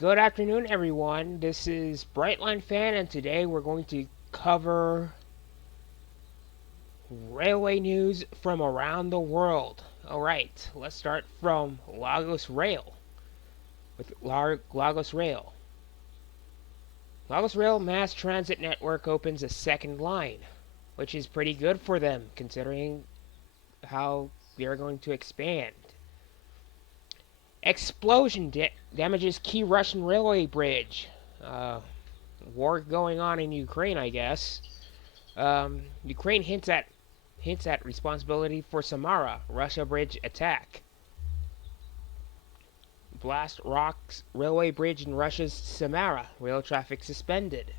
Good afternoon, everyone. This is Brightline Fan, and today we're going to cover railway news from around the world. Alright, let's start from Lagos Rail. Lagos Rail. Lagos Rail Mass Transit Network opens a second line, which is pretty good for them considering how they're going to expand. Explosion damages key Russian railway bridge. War going on in Ukraine, I guess. Ukraine hints at responsibility for Samara Russia bridge attack. Blast rocks railway bridge in Russia's Samara. Rail traffic suspended.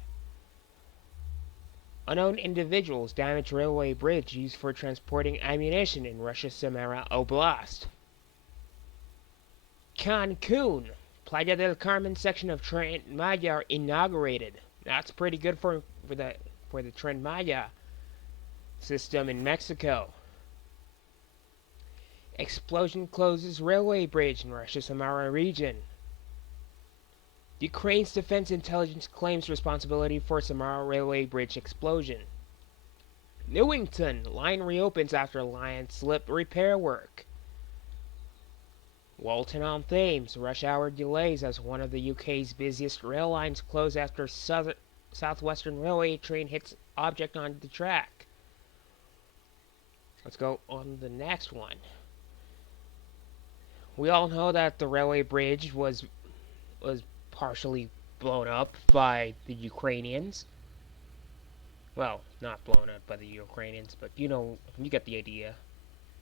Unknown individuals damage railway bridge used for transporting ammunition in Russia's Samara Oblast. Cancun. Playa del Carmen section of Tren Maya inaugurated. That's pretty good for the Tren Maya system in Mexico. Explosion closes railway bridge in Russia's Samara region. Ukraine's defense intelligence claims responsibility for Samara railway bridge explosion. Newington line reopens after line slip repair work. Walton on Thames rush hour delays as one of the UK's busiest rail lines close after Southwestern Railway train hits object on the track. Let's go on the next one. We all know that the railway bridge was partially blown up by the Ukrainians. Well, not blown up by the Ukrainians, but you get the idea.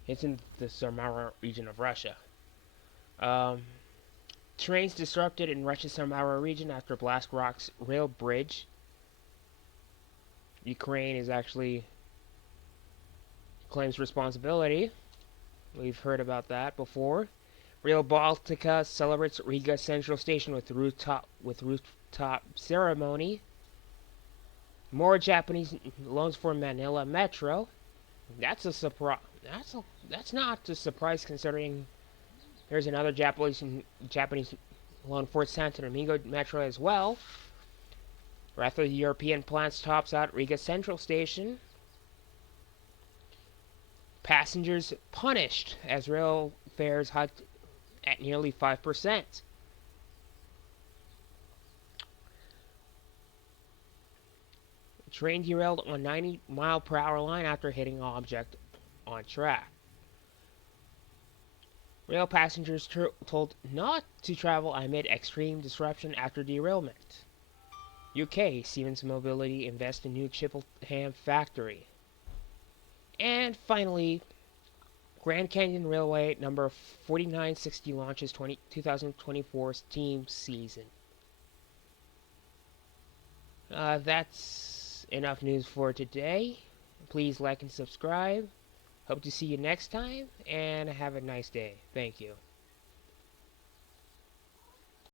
It's in the Samara region of Russia. Um, Trains disrupted in Russia's Samara region after blast rocks rail bridge. Ukraine is actually claims responsibility. We've heard about that before. Rail Baltica celebrates Riga Central Station with rooftop ceremony. More Japanese loans for Manila Metro. That's a surprise. That's not a surprise considering there's another Japanese loan for Santo Domingo Metro as well. Wrath of the European plants tops out Riga Central Station. Passengers punished as rail fares hiked at nearly 5%. Train derailed on 90-mile-per-hour line after hitting object on track. Rail passengers told not to travel amid extreme disruption after derailment. UK, Siemens Mobility invests in new Chippenham factory. And finally, Grand Canyon Railway number 4960 launches 2024's team season. That's enough news for today. Please like and subscribe. Hope to see you next time, and have a nice day. Thank you.